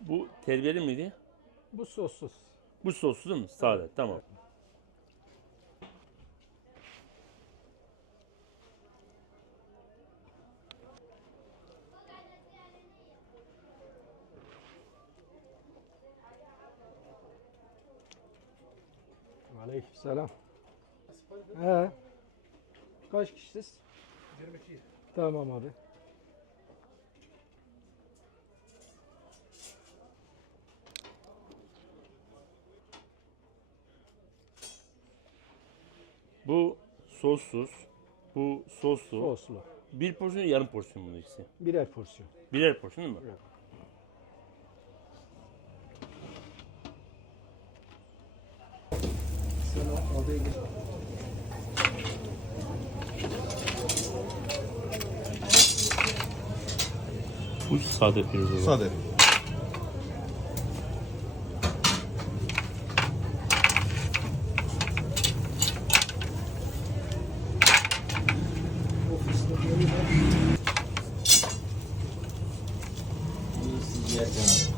Bu terbiyeli miydi? Bu sossuz. Bu soslu değil mi? Sade. Tamam. Aleykümselam. He. Kaç kişisiniz? 22. Tamam abi. Bu sossuz. Bu soslu. Soslu. Bir porsiyon yarım porsiyon bunun ikisi. Birer porsiyon. Birer porsiyon değil mi? Evet. Odaya. Bu sade pirzola. Sade. Thank you.